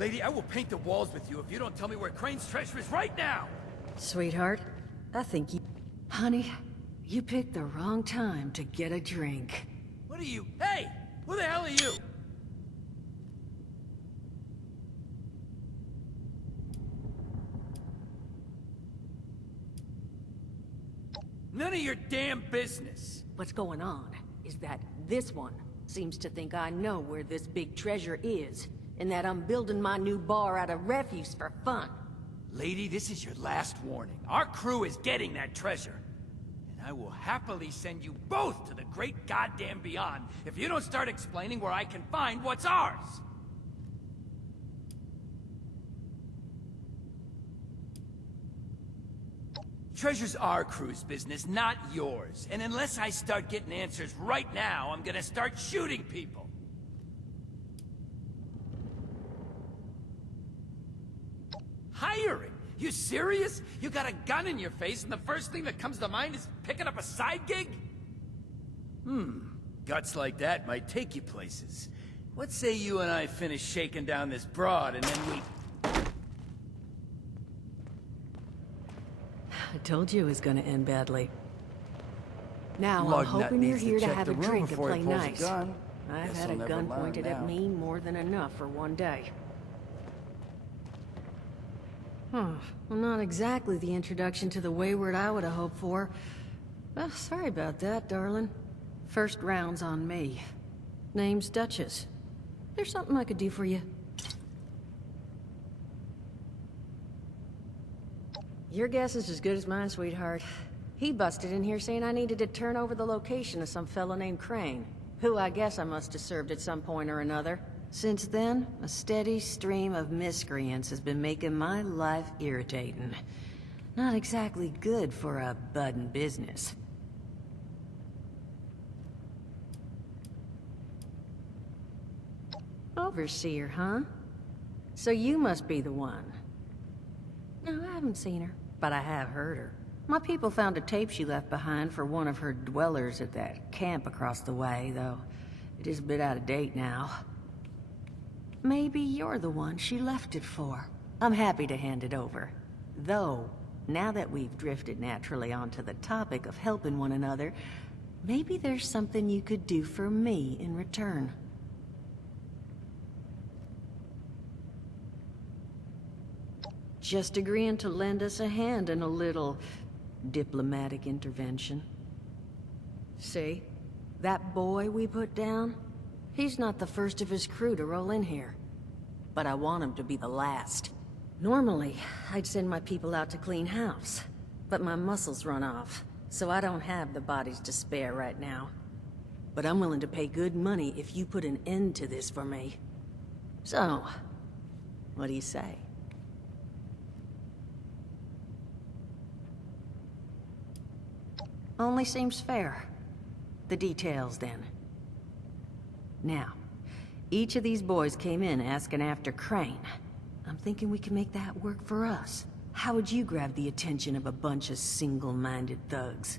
Lady, I will paint the walls with you if you don't tell me where Crane's treasure is right now! Sweetheart, I think you... Honey, you picked the wrong time to get a drink. What are you? Hey! Who the hell are you? None of your damn business! What's going on is that this one seems to think I know where this big treasure is, and that I'm building my new bar out of refuse for fun. Lady, this is your last warning. Our crew is getting that treasure. And I will happily send you both to the great goddamn beyond if you don't start explaining where I can find what's ours! Treasure's our crew's business, not yours. And unless I start getting answers right now, I'm gonna start shooting people. Hiring? You serious? You got a gun in your face and the first thing that comes to mind is picking up a side gig? Guts like that might take you places. What say you and I finish shaking down this broad and then we... I told you it was gonna end badly. Now, Lug I'm nut hoping you're needs to here to check have the a room drink and before he play pulls a nice. gun. I've Guess had I'll a never gun learn pointed at now. me more than enough for one day. Well, not exactly the introduction to the wayward I would have hoped for. Well, sorry about that, darling. First round's on me. Name's Duchess. There's something I could do for you. Your guess is as good as mine, sweetheart. He busted in here saying I needed to turn over the location of some fellow named Crane, who I guess I must have served at some point or another. Since then, a steady stream of miscreants has been making my life irritating. Not exactly good for a budding business. Overseer, huh? So you must be the one. No, I haven't seen her, but I have heard her. My people found a tape she left behind for one of her dwellers at that camp across the way, though it is a bit out of date now. Maybe you're the one she left it for. I'm happy to hand it over. Though, now that we've drifted naturally onto the topic of helping one another, maybe there's something you could do for me in return. Just agreeing to lend us a hand in a little diplomatic intervention. See? That boy we put down? He's not the first of his crew to roll in here. But I want him to be the last. Normally, I'd send my people out to clean house. But my muscles run off, so I don't have the bodies to spare right now. But I'm willing to pay good money if you put an end to this for me. So, what do you say? Only seems fair. The details, then. Now, each of these boys came in asking after Crane. I'm thinking we can make that work for us. How would you grab the attention of a bunch of single-minded thugs?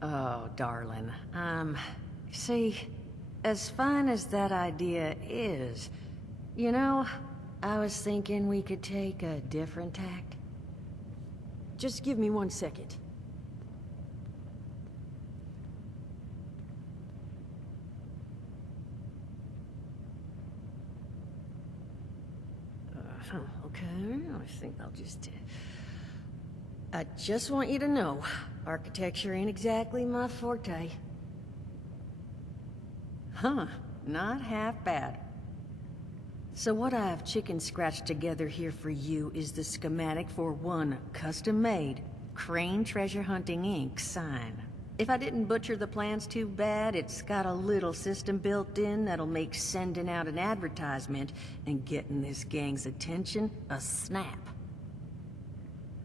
Oh, darling. See, as fine as that idea is, you know, I was thinking we could take a different tack. Just give me 1 second. Okay, I think I'll just... I just want you to know, architecture ain't exactly my forte. Huh, not half bad. So what I've chicken scratched together here for you is the schematic for one custom-made Crane Treasure Hunting Inc. sign. If I didn't butcher the plans too bad, it's got a little system built in that'll make sending out an advertisement and getting this gang's attention a snap.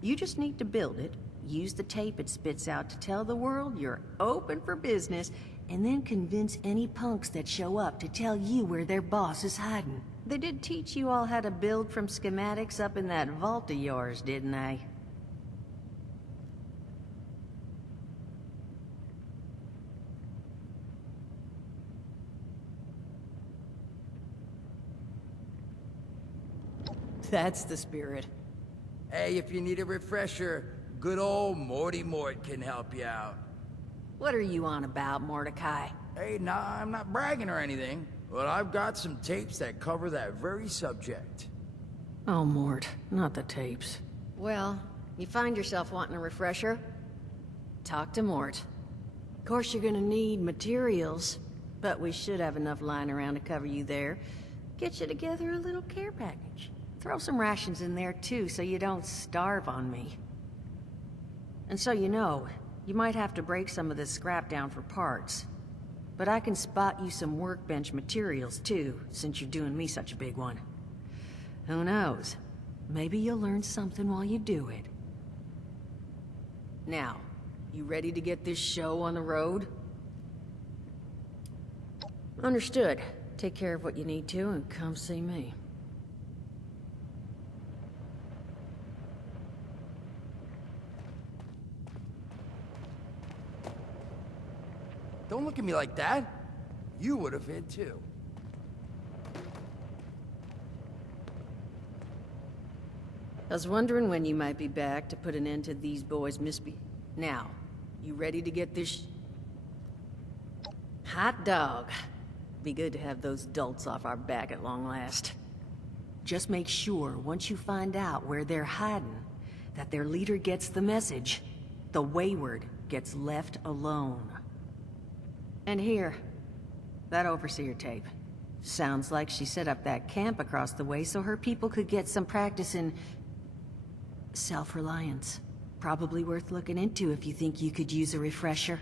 You just need to build it, use the tape it spits out to tell the world you're open for business, and then convince any punks that show up to tell you where their boss is hiding. They did teach you all how to build from schematics up in that vault of yours, didn't they? That's the spirit. Hey, if you need a refresher, good old Morty Mort can help you out. What are you on about, Mordecai? Hey, nah, I'm not bragging or anything, but I've got some tapes that cover that very subject. Oh, Mort, not the tapes. Well, you find yourself wanting a refresher? Talk to Mort. Of course you're gonna need materials, but we should have enough lying around to cover you there. Get you together a little care package. Throw some rations in there too, so you don't starve on me. And so you know, you might have to break some of this scrap down for parts. But I can spot you some workbench materials too, since you're doing me such a big one. Who knows? Maybe you'll learn something while you do it. Now, you ready to get this show on the road? Understood. Take care of what you need to and come see me. Don't look at me like that. You would have hit too. I was wondering when you might be back to put an end to these boys' Now, you ready to get this Hot dog. Be good to have those dolts off our back at long last. Just make sure, once you find out where they're hiding, that their leader gets the message. The wayward gets left alone. And here, that overseer tape. Sounds like she set up that camp across the way so her people could get some practice in self-reliance. Probably worth looking into if you think you could use a refresher.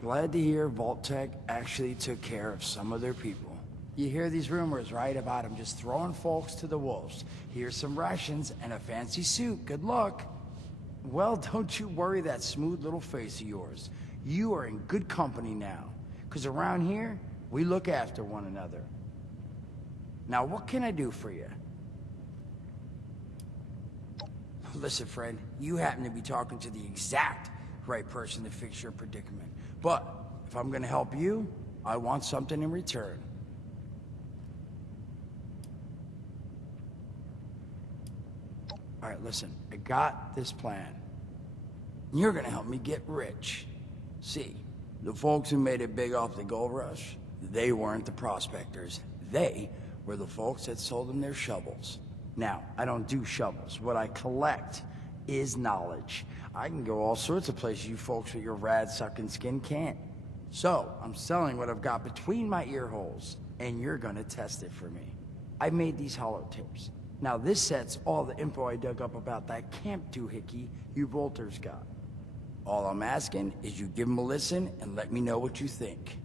Glad to hear Vault-Tec actually took care of some of their people. You hear these rumors, right, about them just throwing folks to the wolves. Here's some rations and a fancy suit. Good luck. Well, don't you worry that smooth little face of yours. You are in good company now. 'Cause around here, we look after one another. Now, what can I do for you? Listen, friend, you happen to be talking to the exact right person to fix your predicament. But if I'm gonna help you, I want something in return. All right, listen, I got this plan. You're gonna help me get rich. See, the folks who made it big off the gold rush, they weren't the prospectors. They were the folks that sold them their shovels. Now, I don't do shovels. What I collect is knowledge. I can go all sorts of places you folks with your rad-sucking skin can't. So, I'm selling what I've got between my ear holes, and you're gonna test it for me. I made these holotapes. Now this set's all the info I dug up about that camp doohickey you Volters got. All I'm asking is you give them a listen and let me know what you think.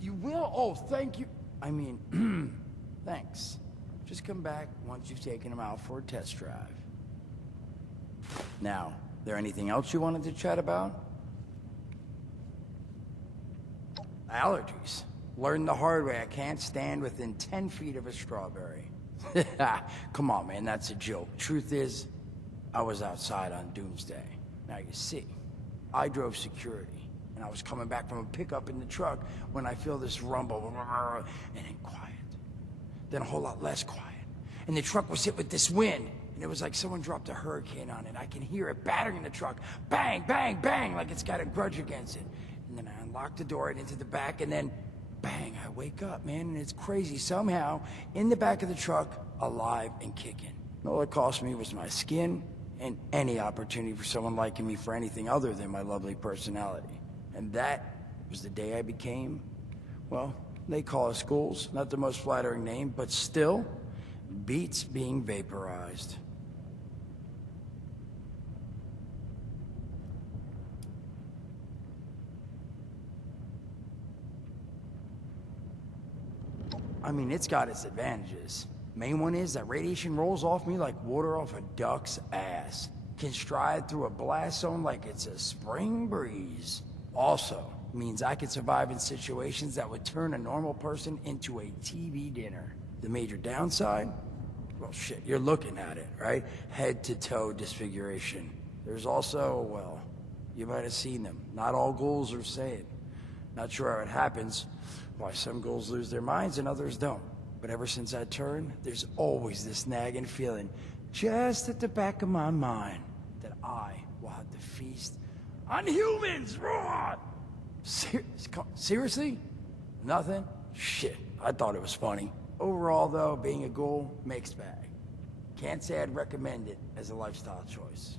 You will? Oh, thank you. I mean, thanks. Just come back once you've taken them out for a test drive. Now, there anything else you wanted to chat about? Allergies. Learned the hard way I can't stand within 10 feet of a strawberry. Come on, man, that's a joke. Truth is, I was outside on Doomsday. Now you see, I drove security, and I was coming back from a pickup in the truck when I feel this rumble, and then quiet. then a whole lot less quiet. And the truck was hit with this wind, and it was like someone dropped a hurricane on it. I can hear it battering the truck. Bang, bang, bang, like it's got a grudge against it. And then I unlocked the door and into the back, and then bang, I wake up, man, and it's crazy. Somehow, in the back of the truck, alive and kicking. All it cost me was my skin and any opportunity for someone liking me for anything other than my lovely personality. And that was the day I became, well, they call us ghouls, not the most flattering name, but still, beats being vaporized. I mean, it's got its advantages. Main one is that radiation rolls off me like water off a duck's ass. Can stride through a blast zone like it's a spring breeze. Also, means I can survive in situations that would turn a normal person into a TV dinner. The major downside? Well, shit, you're looking at it, right? Head to toe disfiguration. There's also, well, you might have seen them. Not all ghouls are the same. Not sure how it happens, why some ghouls lose their minds and others don't. But ever since I turned, there's always this nagging feeling, just at the back of my mind, that I will have to feast on humans! Raw! Seriously? Nothing? Shit, I thought it was funny. Overall, though, being a ghoul, mixed bag. Can't say I'd recommend it as a lifestyle choice.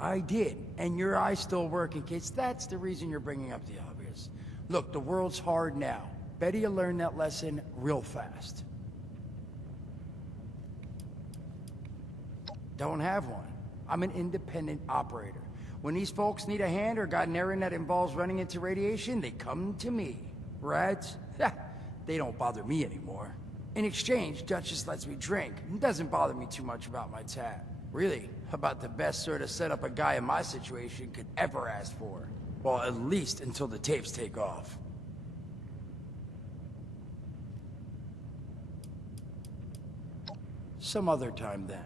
I did, and your eyes still work in case that's the reason you're bringing up the obvious. Look, the world's hard now. Better you learn that lesson real fast. Don't have one. I'm an independent operator. When these folks need a hand or got an errand that involves running into radiation, they come to me. Rats? They don't bother me anymore. In exchange, Duchess lets me drink and doesn't bother me too much about my tab. Really, about the best sort of setup a guy in my situation could ever ask for. Well, at least until the tapes take off. Some other time then.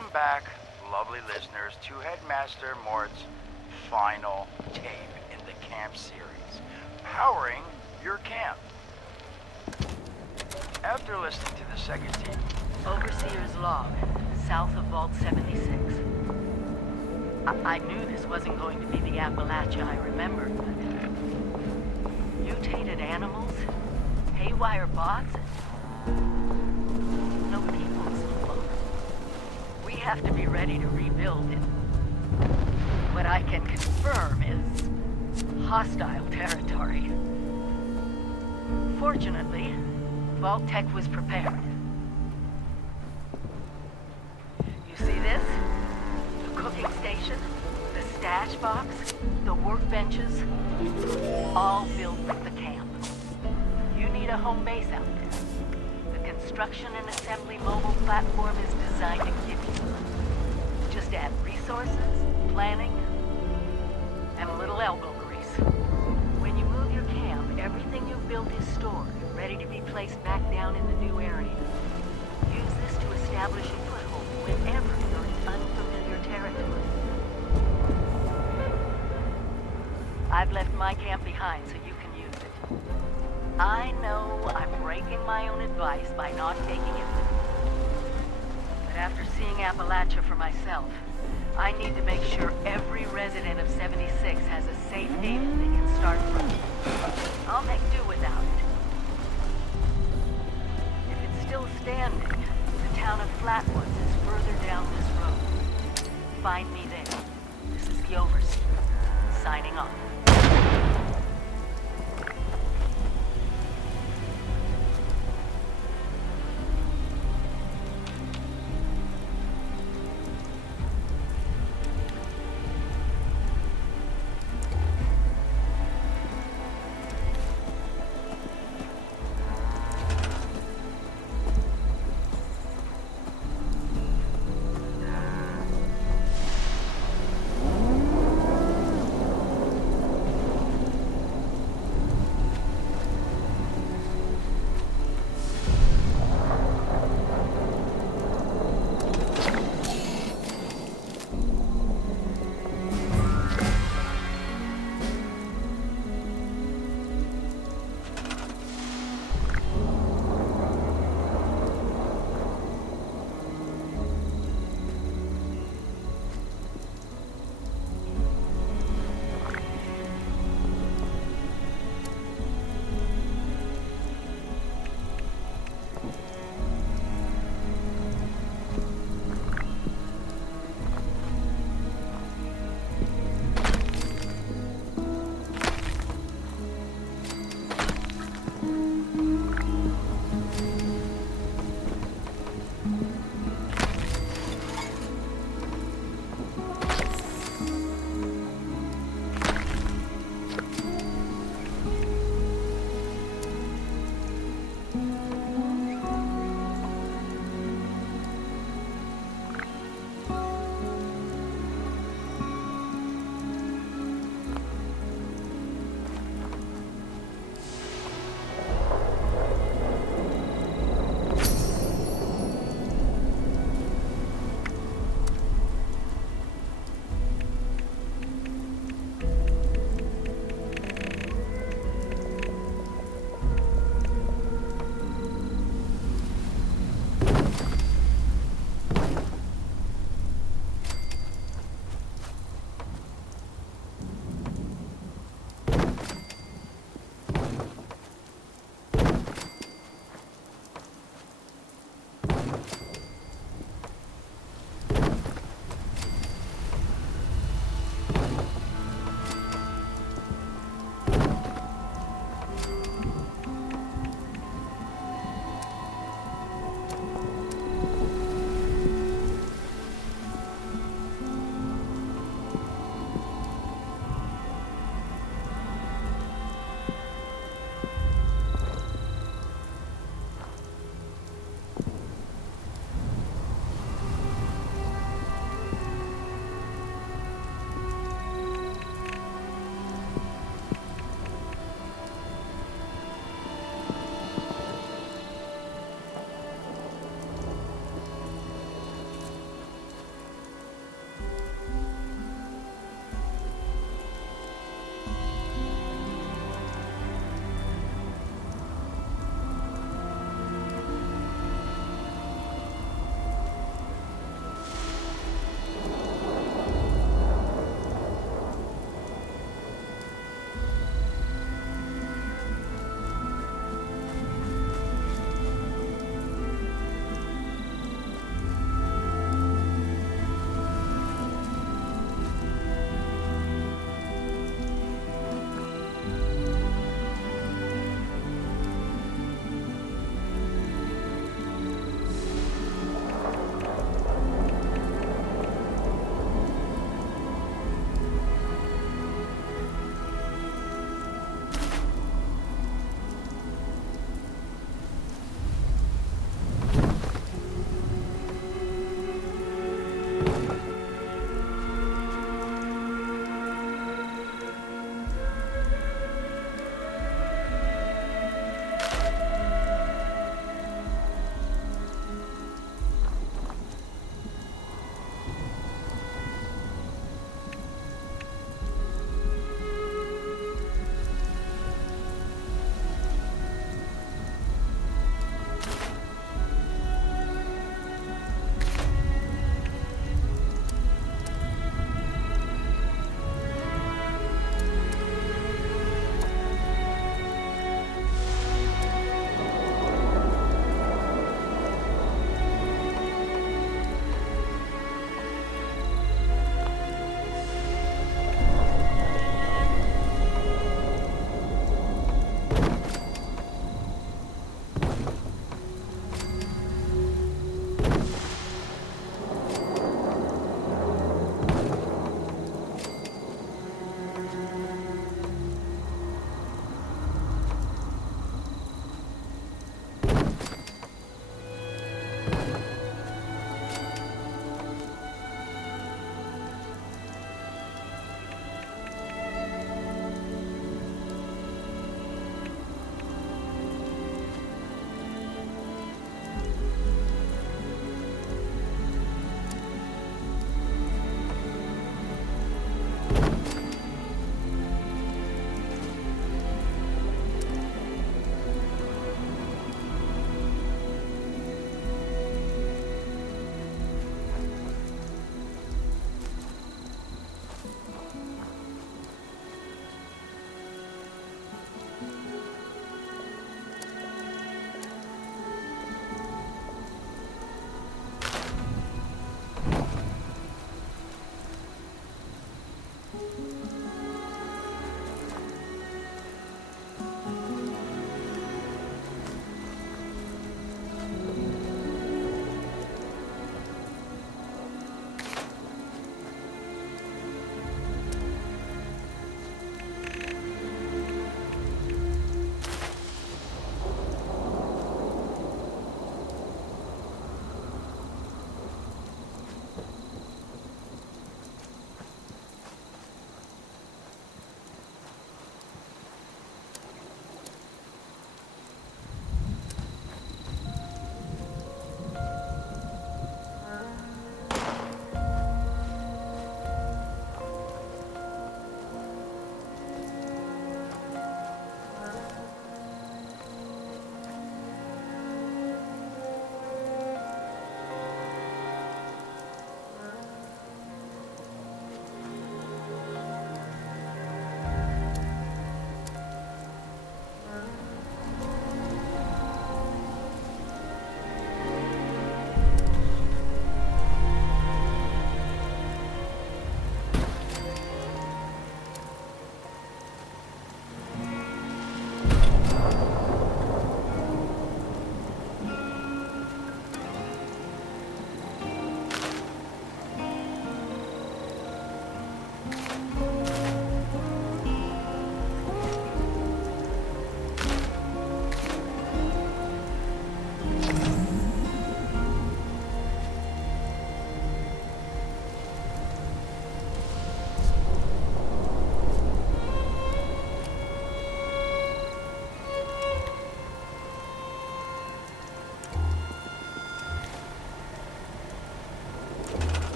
Welcome back, lovely listeners, to Headmaster Mort's final tape in the camp series, Powering Your Camp. After listening to the second tape, Overseer's log, south of Vault 76. I knew this wasn't going to be the Appalachia I remembered, but mutated animals, haywire bots, and no people so far. We have to be ready to rebuild it. What I can confirm is hostile territory. Fortunately, Vault Tech was prepared. You see this? The cooking station, the stash box, the workbenches, all built with the camp. You need a home base out there. The construction and assembly mobile platform is designed to give you one. Just add resources, planning, and a little elbow grease. When you move your camp, everything you've built is stored, ready to be placed back down in the new area. Use this to establish a foothold whenever you're in unfamiliar territory. I've left my camp behind so you can use it. I know I'm breaking my own advice by not taking it with me. But after seeing Appalachia for myself, I need to make sure every resident of 76 has a safe haven they can start from. I'll make do without it. If it's still standing, the town of Flatwoods is further down this road. Find me there. This is the Overseer, signing off.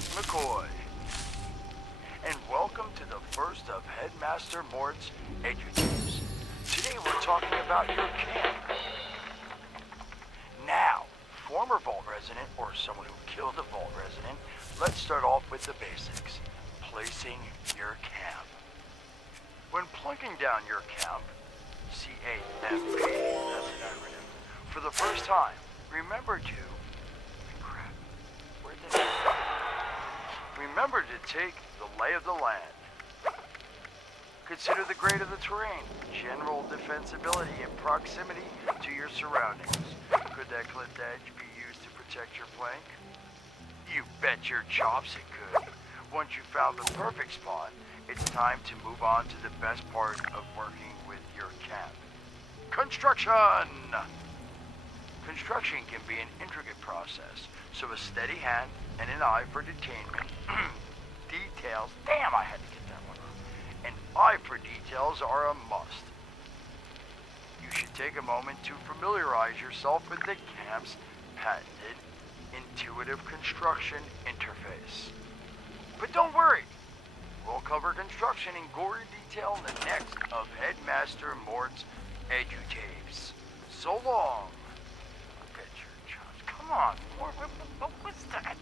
Mort McCoy, and welcome to the first of Headmaster Mort's Educators. Today we're talking about your camp. Now, former Vault resident or someone who killed a Vault resident, let's start off with the basics. Placing your camp. When plunking down your camp, CAMP, that's an acronym, for the first time, remember to Remember to take the lay of the land. Consider the grade of the terrain, general defensibility, and proximity to your surroundings. Could that clipped edge be used to protect your flank? You bet your chops it could. Once you found the perfect spot, it's time to move on to the best part of working with your camp. Construction! Construction can be an intricate process, so a steady hand and an eye for detainment, details, damn, I had to get that one off. An eye for details are a must. You should take a moment to familiarize yourself with the camp's patented intuitive construction interface. But don't worry, we'll cover construction in gory detail in the next of Headmaster Mort's Edutapes. So long. Come on, what was that?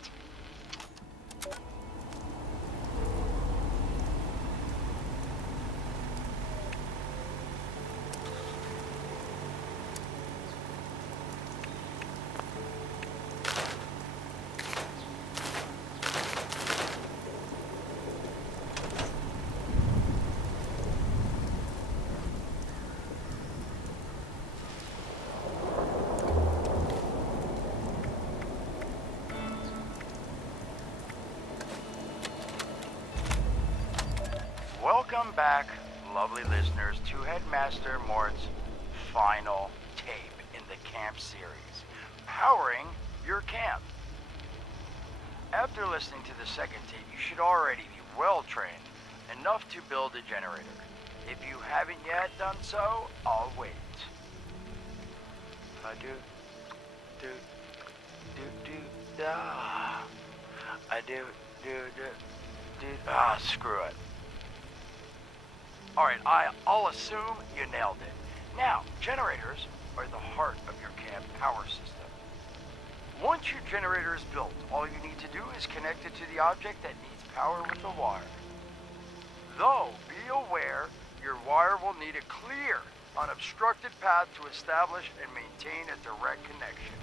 Welcome back, lovely listeners, to Headmaster Mort's final tape in the camp series, Powering Your Camp. After listening to the second tape, you should already be well trained enough to build a generator. If you haven't yet done so, I'll wait. Screw it. Alright, I'll assume you nailed it. Now, generators are the heart of your camp power system. Once your generator is built, all you need to do is connect it to the object that needs power with a wire. Though, be aware, your wire will need a clear, unobstructed path to establish and maintain a direct connection.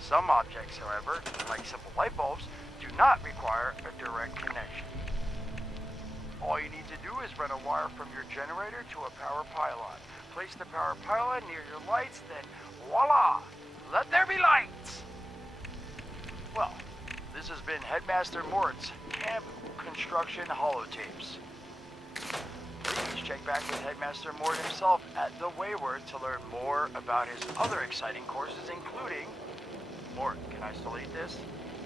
Some objects, however, like simple light bulbs, do not require a direct connection. All you need to do is run a wire from your generator to a power pylon. Place the power pylon near your lights, then voila! Let there be lights! Well, this has been Headmaster Mort's Camp Construction Holotapes. Please check back with Headmaster Mort himself at the Wayward to learn more about his other exciting courses, including Mort, can I still eat this?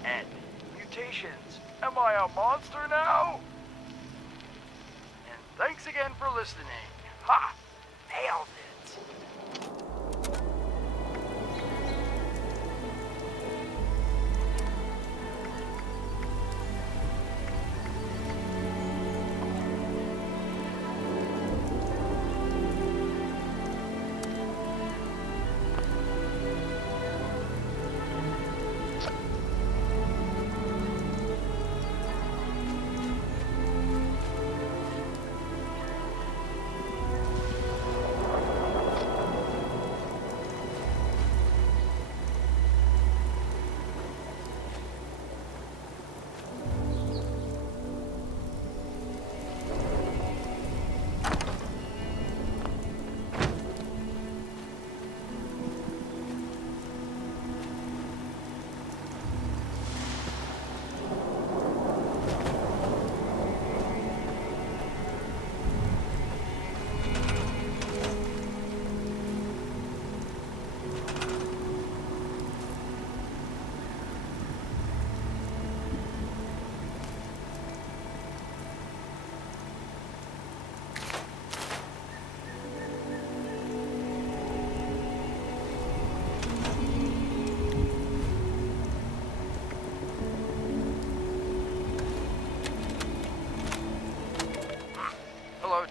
And mutations. Am I a monster now? Thanks again for listening. Ha! Nailed it!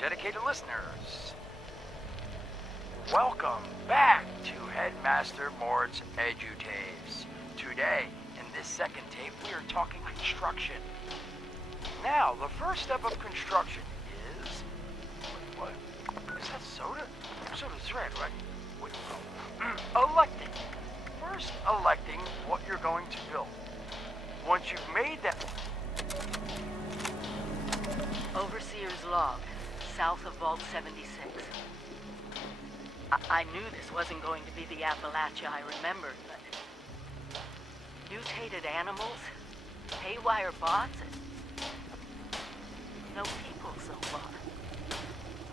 dedicated listeners. Welcome back to Headmaster Mord's EduTapes. Today, in this second tape, we are talking construction. Now, the first step of construction is... What? Is that soda? Soda's red, right? Wait. Electing. First, electing what you're going to build. Once you've made that... Overseer's log, south of Vault 76. I knew this wasn't going to be the Appalachia I remembered, but... mutated animals, haywire bots, and... no people so far.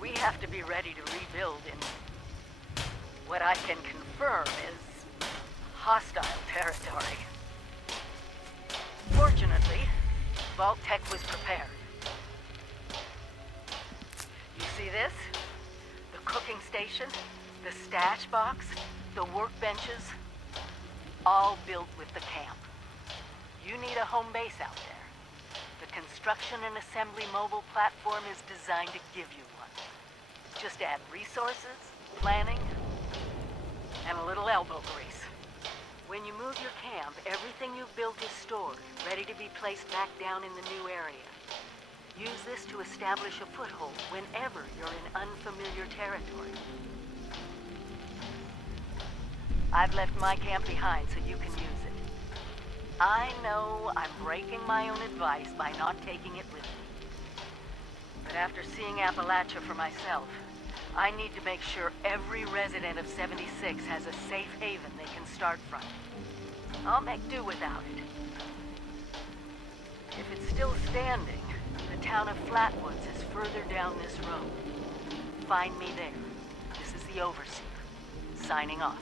We have to be ready to rebuild in... what I can confirm is... hostile territory. Fortunately, Vault Tech was prepared. You see this? The cooking station, the stash box, the workbenches, all built with the camp. You need a home base out there. The construction and assembly mobile platform is designed to give you one. Just add resources, planning, and a little elbow grease. When you move your camp, everything you've built is stored, ready to be placed back down in the new area. Use this to establish a foothold whenever you're in unfamiliar territory. I've left my camp behind so you can use it. I know I'm breaking my own advice by not taking it with me. But after seeing Appalachia for myself, I need to make sure every resident of 76 has a safe haven they can start from. I'll make do without it. If it's still standing, the town of Flatwoods is further down this road. Find me there. This is the Overseer, signing off.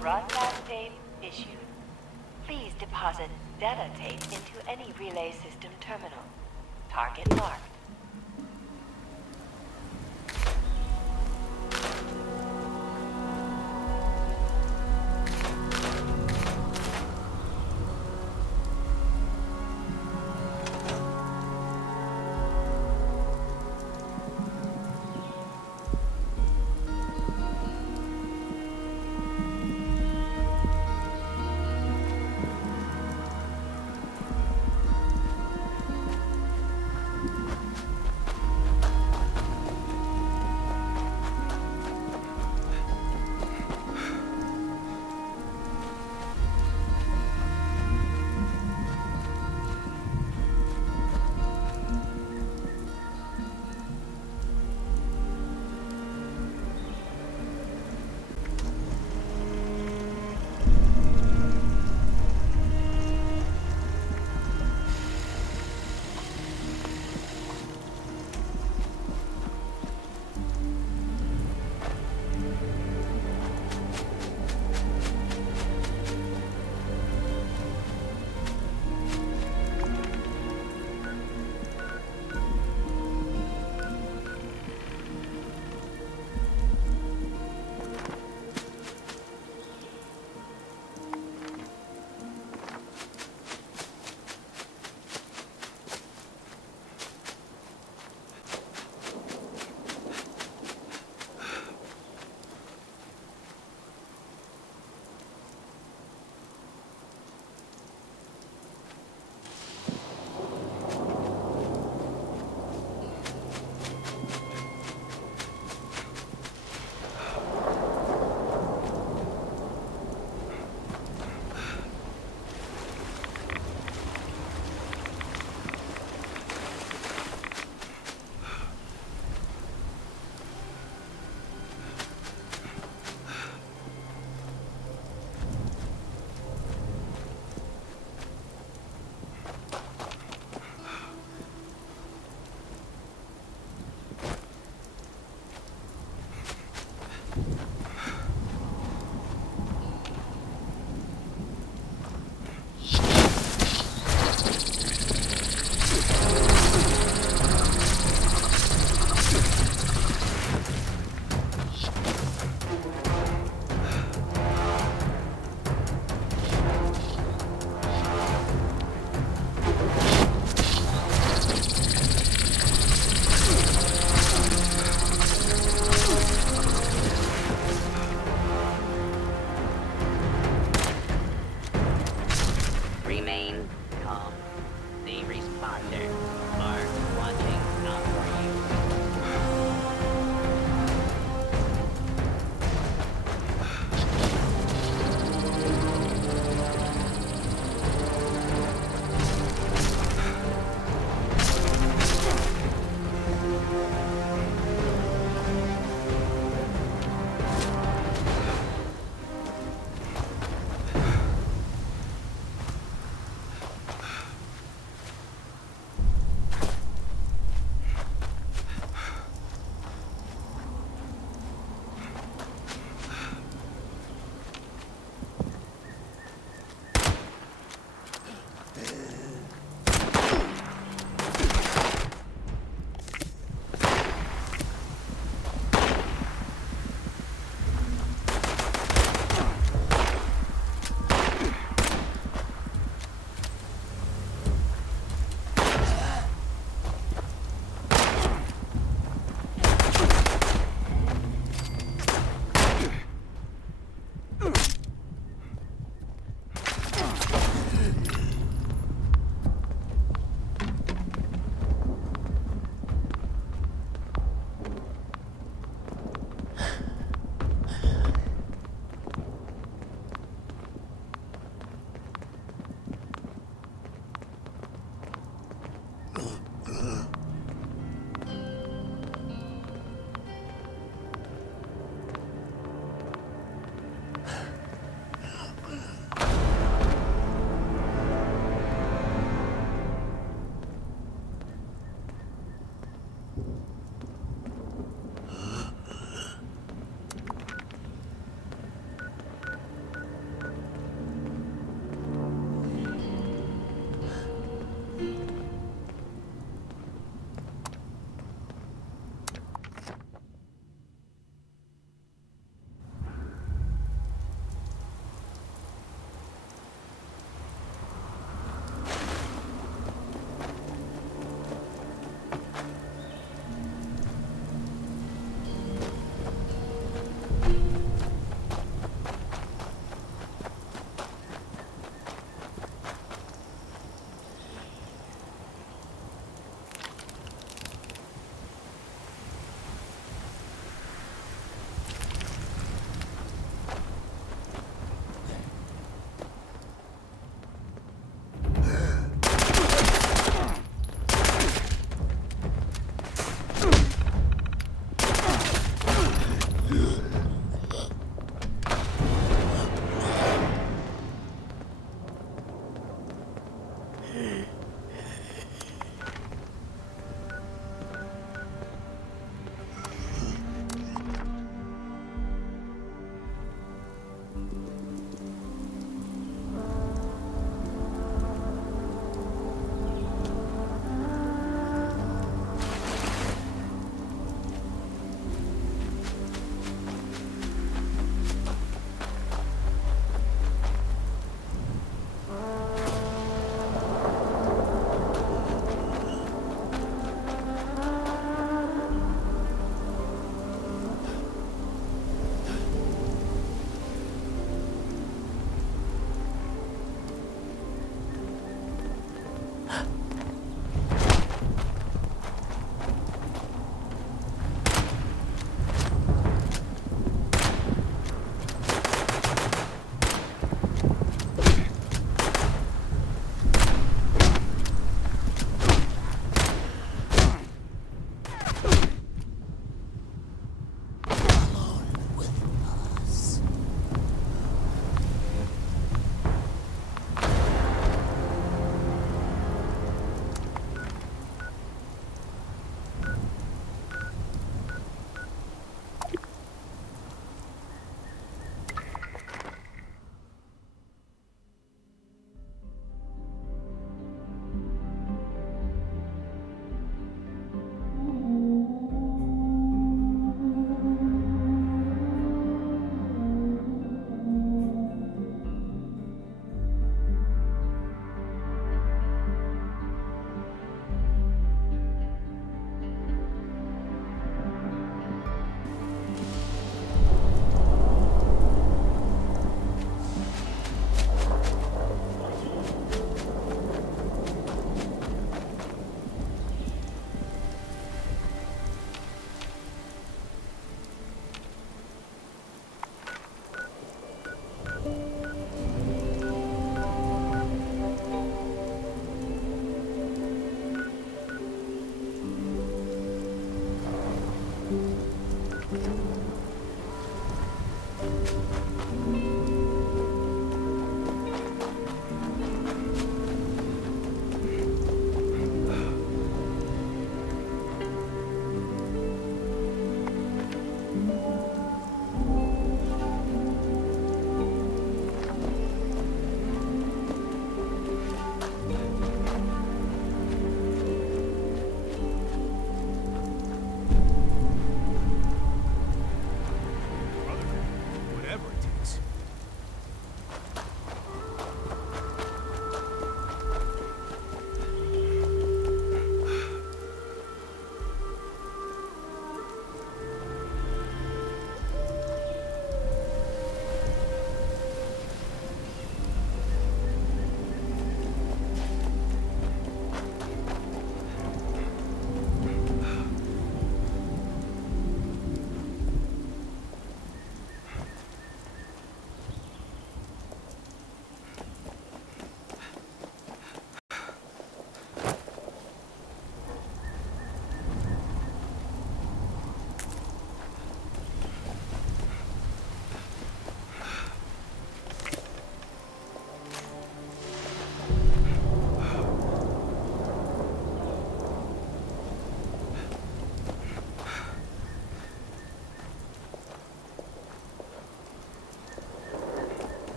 Broadcast tape issued. Please deposit data tape into any relay system terminal. Target marked.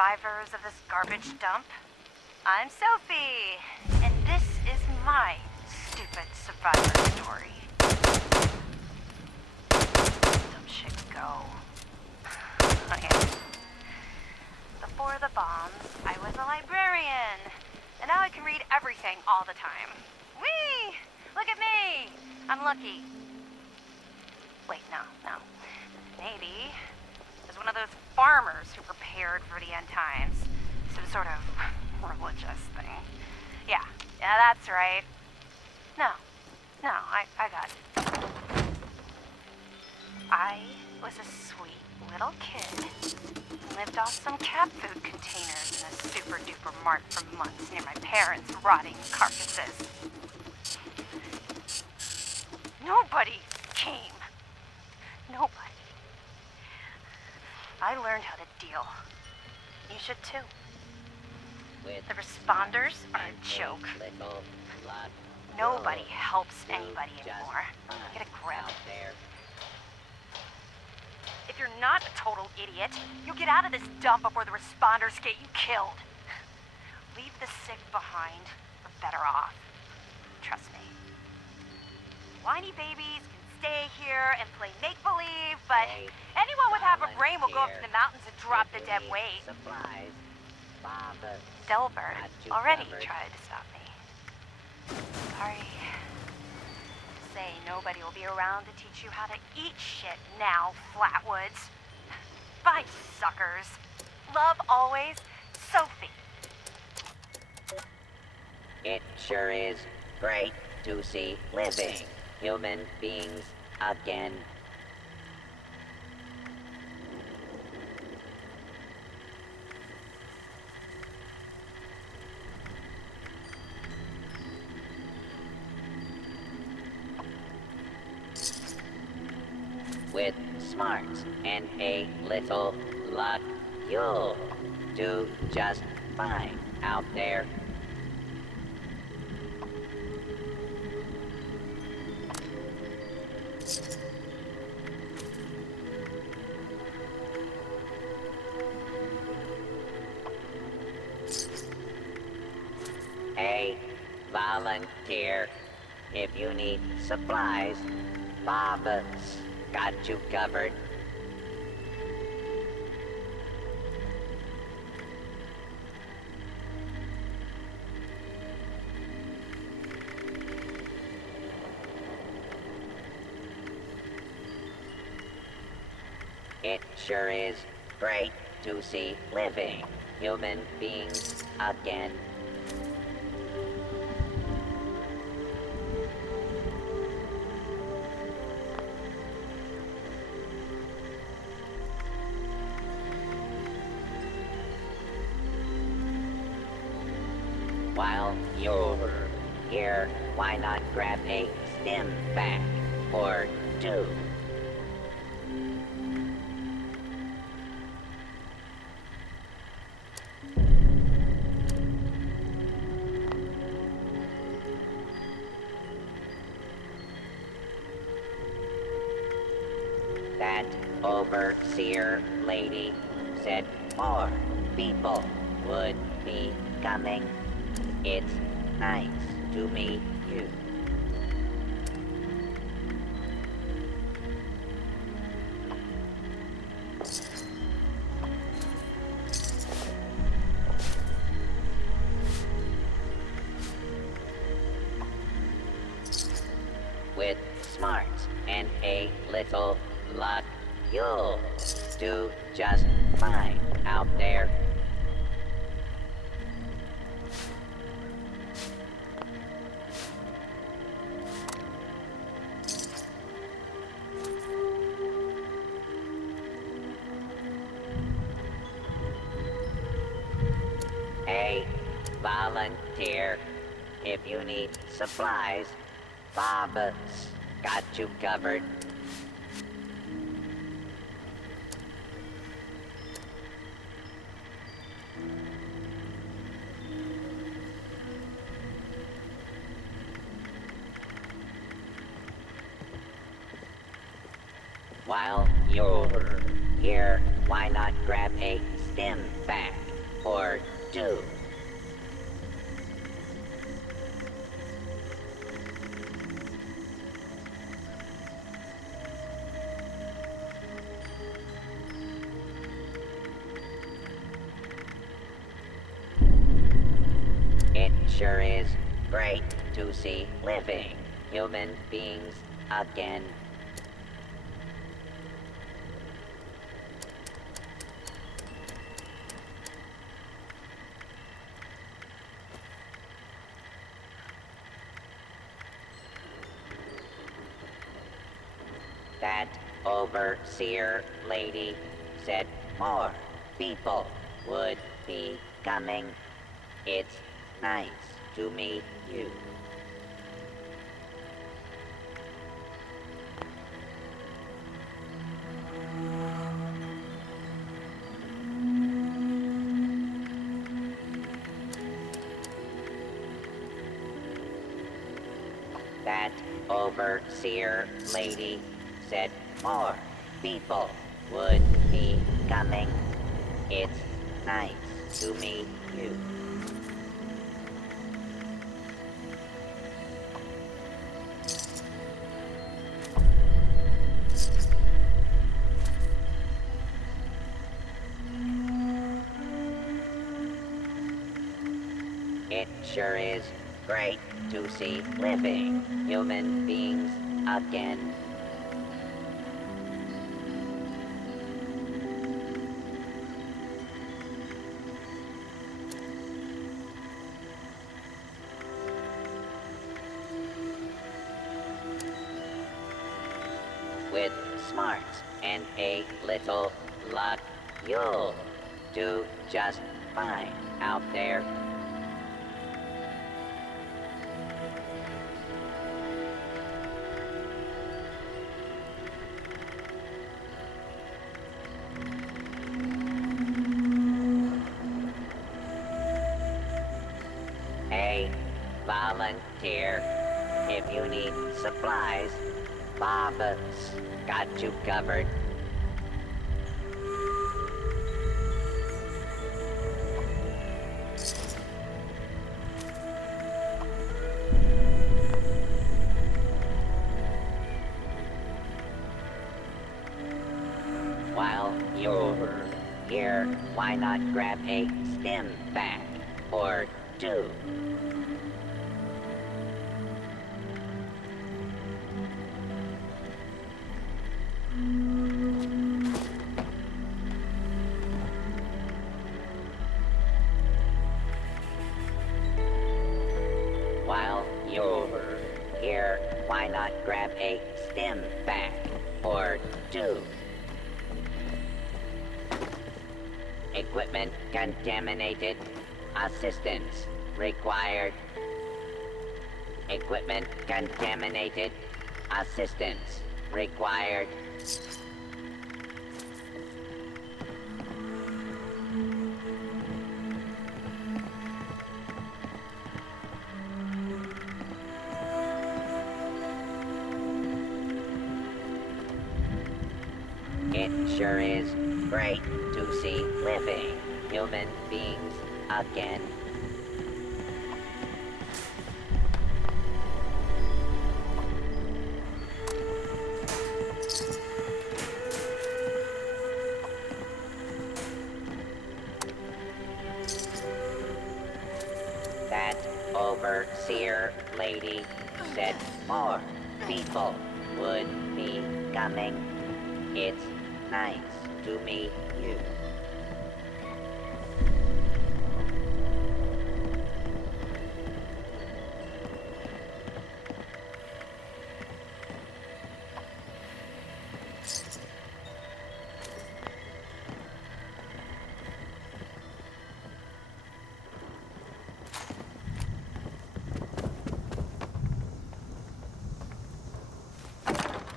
survivors of this garbage dump. I'm Sophie, and this is my stupid survivor story. Dumb shit go. Okay. Before the bombs, I was a librarian, and now I can read everything all the time. Whee! Look at me! I'm lucky. Wait, no. Maybe as one of those farmers who prepared for the end times. Some sort of religious thing. Yeah, that's right. No, I got it. I was a sweet little kid who lived off some cat food containers in a super-duper mart for months near my parents' rotting carcasses. Nobody came. Nobody. I learned how to deal. You should too. The responders are a joke. Nobody helps anybody anymore. Get a grip. If you're not a total idiot, you get out of this dump before the responders get you killed. Leave the sick behind, or better off. Trust me. Whiny babies can stay here and play make-believe, but anyone with half a brain will go up to the mountains and drop the dead weight. Delbert already tried to stop me. Sorry. Say nobody will be around to teach you how to eat shit now, Flatwoods. Bye, suckers. Love always, Sophie. It sure is great to see living human beings again. With smarts and a little luck, you'll do just fine out there. A volunteer. If you need supplies, Bob's got you covered. It sure is great to see living human beings again. While you're here, why not grab a stim pack or two? That overseer lady said more people would be coming. It's nice to meet you. With smarts and a little luck, you'll do just fine out there. A volunteer. If you need supplies, Bob's got you covered. While you're here, why not grab a stim pack or do. It sure is great to see living human beings again. That overseer lady said more people would be coming. It's nice to meet you. That overseer lady said more people would be coming. It's nice to meet you. It sure is great to see living human beings again. With smarts and a little luck, you'll do just fine out there. Hey, volunteer. If you need supplies, Bob's got you covered. While you're here, why not grab a stim pack or two? While you're here, why not grab a stim pack or two? Equipment contaminated. Assistance required. Equipment contaminated. Assistance required. It sure is great to see living human beings again. That overseer lady said more people would be coming. It's nice to meet you.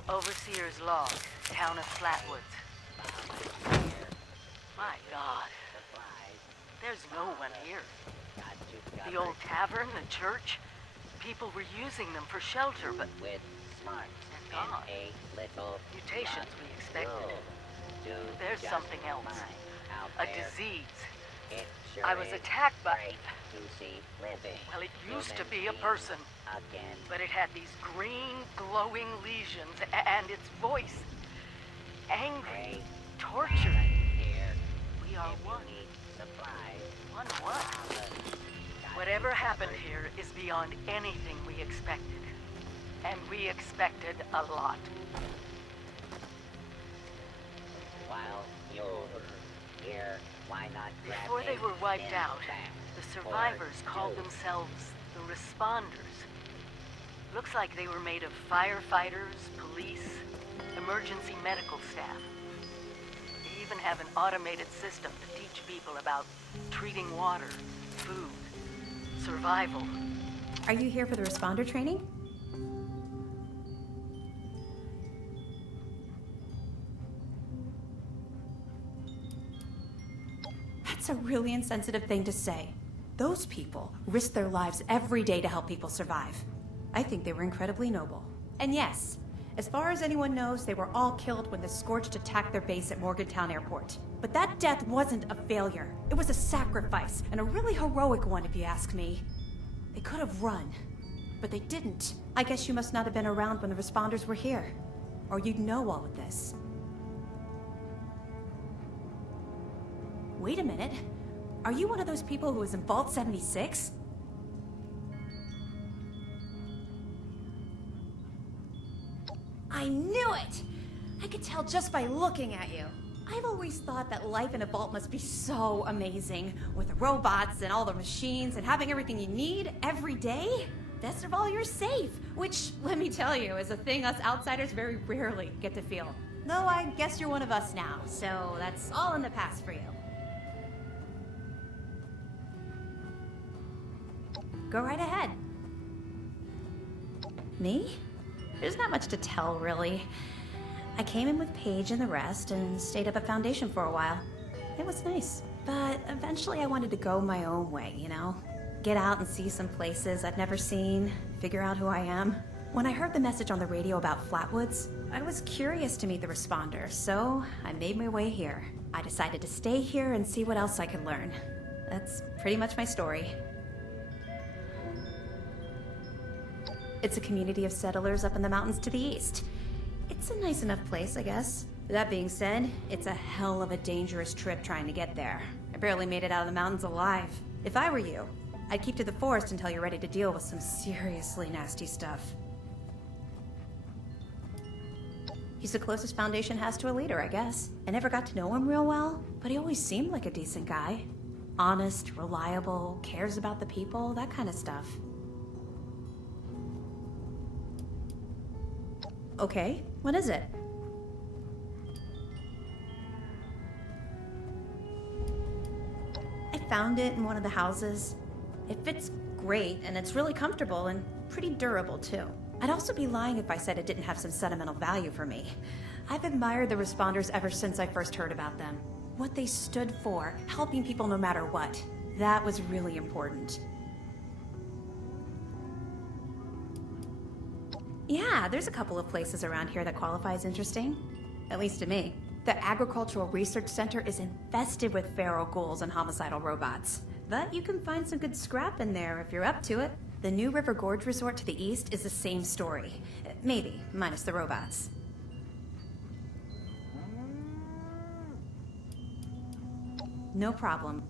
Overseer's log, town of Flatwoods. My God, there's no one here. The old tavern, the church, people were using them for shelter, but with smarts they're and gone. a little Mutations we expected. you'll do There's just something else. fine out A there. disease. It sure I was is attacked by... great to see living. Well, it used to human be a beings person, Again. but it had these green, glowing lesions, and its voice. Angry, Hey, tortured. here. We are If you one. need supplies, One what? got Whatever you happened covered. here is beyond anything we expected. And we expected a lot. While you're here, why not grab Before they a were wiped stim out, pack the or survivors called two? themselves the Responders. Looks like they were made of firefighters, police, emergency medical staff. They even have an automated system to teach people about treating water, food, survival. Are you here for the responder training? That's a really insensitive thing to say. Those people risk their lives every day to help people survive. I think they were incredibly noble. And yes, as far as anyone knows, they were all killed when the Scorched attacked their base at Morgantown Airport. But that death wasn't a failure. It was a sacrifice, and a really heroic one if you ask me. They could have run, but they didn't. I guess you must not have been around when the responders were here, or you'd know all of this. Wait a minute. Are you one of those people who was in Vault 76? I knew it! I could tell just by looking at you. I've always thought that life in a vault must be so amazing, with the robots and all the machines and having everything you need every day. Best of all, you're safe, which, let me tell you, is a thing us outsiders very rarely get to feel. Though I guess you're one of us now, so that's all in the past for you. Go right ahead. Me? There's not much to tell, really. I came in with Paige and the rest and stayed up at Foundation for a while. It was nice. But eventually I wanted to go my own way, you know? Get out and see some places I'd never seen, figure out who I am. When I heard the message on the radio about Flatwoods, I was curious to meet the responders, so I made my way here. I decided to stay here and see what else I could learn. That's pretty much my story. It's a community of settlers up in the mountains to the east. It's a nice enough place, I guess. That being said, it's a hell of a dangerous trip trying to get there. I barely made it out of the mountains alive. If I were you, I'd keep to the forest until you're ready to deal with some seriously nasty stuff. He's the closest Foundation has to a leader, I guess. I never got to know him real well, but he always seemed like a decent guy. Honest, reliable, cares about the people, that kind of stuff. Okay, what is it? I found it in one of the houses. It fits great, and it's really comfortable and pretty durable, too. I'd also be lying if I said it didn't have some sentimental value for me. I've admired the responders ever since I first heard about them. What they stood for, helping people no matter what. That was really important. Yeah, there's a couple of places around here that qualify as interesting. At least to me. The Agricultural Research Center is infested with feral ghouls and homicidal robots. But you can find some good scrap in there if you're up to it. The New River Gorge Resort to the east is the same story. Maybe, minus the robots. No problem.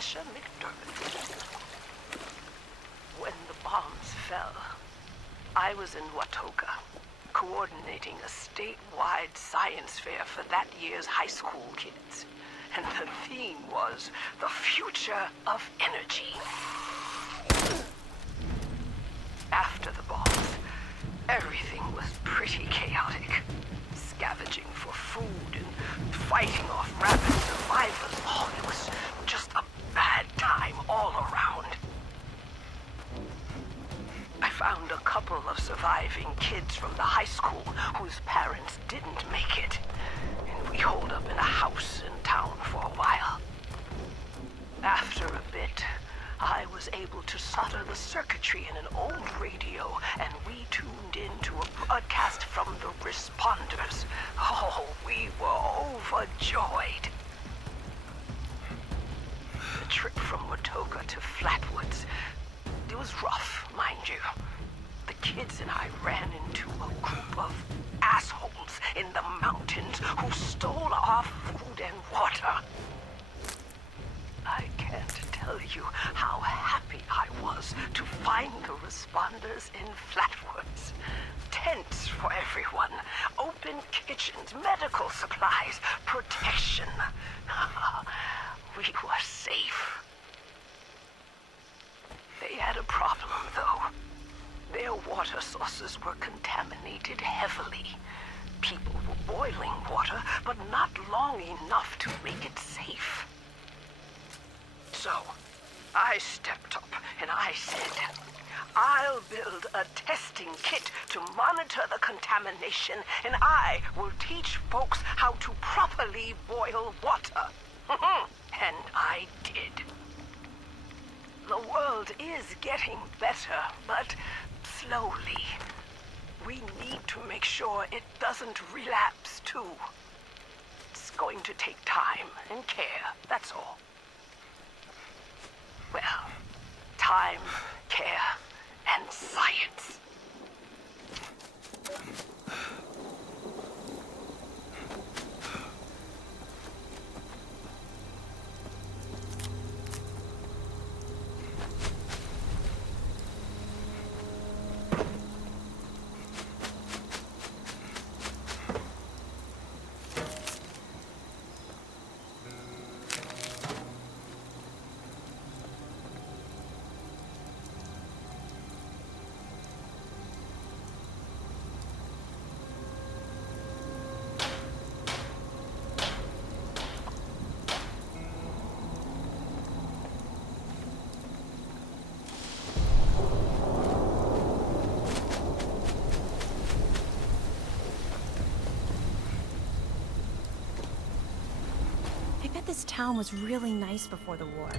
Professor McDermott. When the bombs fell, I was in Watoga, coordinating a statewide science fair for that year's high school kids. And the theme was the future of energy. After the bombs, everything was pretty chaotic. Scavenging for food and fighting off rabid survivors. Oh, it was just a bad time all around. I found a couple of surviving kids from the high school whose parents didn't make it. And we holed up in a house in town for a while. After a bit, I was able to solder the circuitry in an old radio, and we tuned into a broadcast from the responders. Oh, we were overjoyed. The trip from Watoga to Flatwoods, it was rough, mind you. The kids and I ran into a group of assholes in the mountains who stole our food and water. I can't tell you how happy I was to find the responders in Flatwoods. Tents for everyone, open kitchens, medical supplies, protection. We were safe. They had a problem, though. Their water sources were contaminated heavily. People were boiling water, but not long enough to make it safe. So, I stepped up and I said, I'll build a testing kit to monitor the contamination, and I will teach folks how to properly boil water. And I did. The world is getting better, but slowly. We need to make sure it doesn't relapse, too. It's going to take time and care, that's all. Well, time, care, and science. This town was really nice before the war.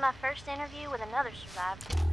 My first interview with another survivor.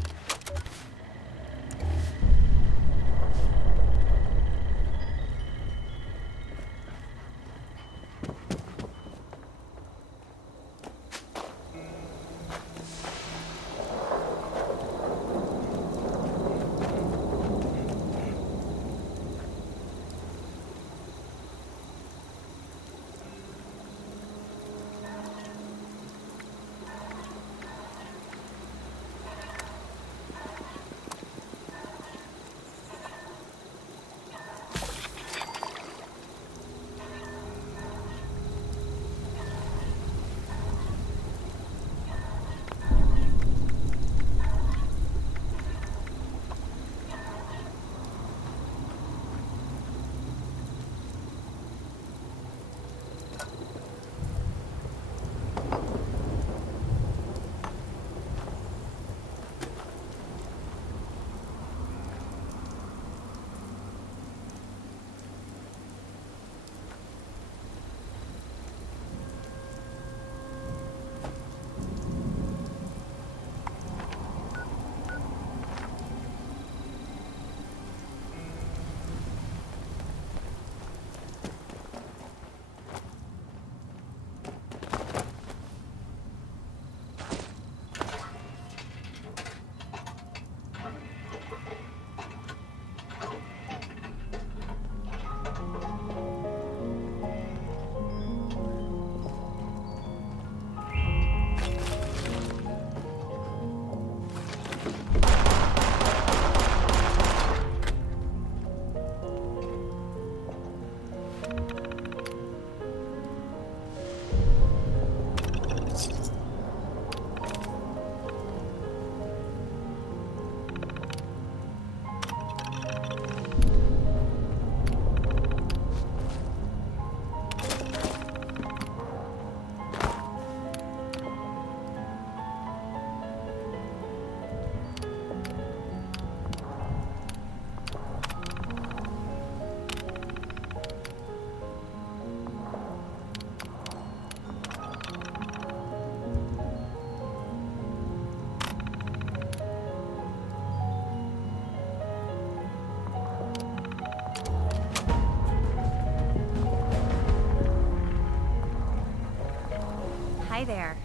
Hi there.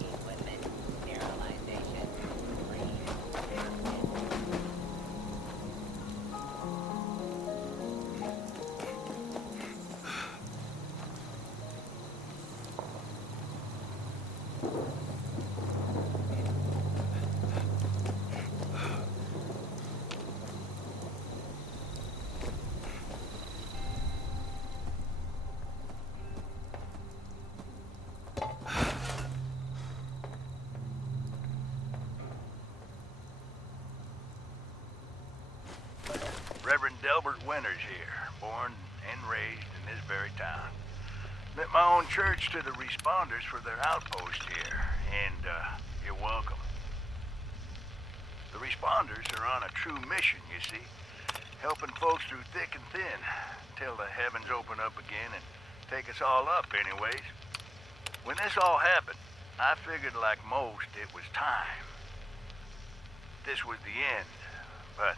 Equipment, sterilization, Reverend Delbert Winters here, born and raised in this very town. Lent my own church to the responders for their outpost here, and you're welcome. The responders are on a true mission, you see, helping folks through thick and thin, till the heavens open up again and take us all up anyways. When this all happened, I figured like most it was time. This was the end, but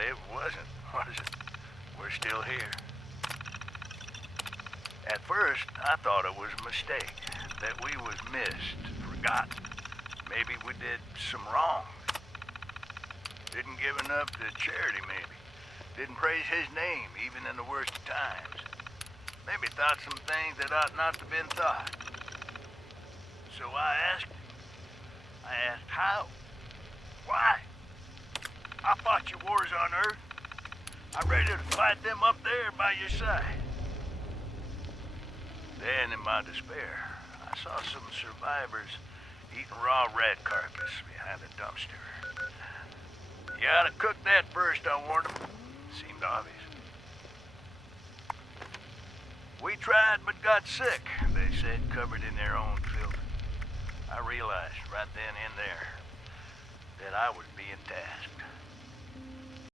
it wasn't, was it? We're still here. At first, I thought it was a mistake, that we was missed, forgotten. Maybe we did some wrong. Didn't give enough to charity, maybe. Didn't praise his name, even in the worst of times. Maybe thought some things that ought not to have been thought. So I asked him. I asked how? Why? I fought your wars on Earth. I'm ready to fight them up there by your side. Then, in my despair, I saw some survivors eating raw rat carcass behind a dumpster. You ought to cook that first, I warned them. Seemed obvious. We tried but got sick, they said, covered in their own filth. I realized right then and there that I was being tasked.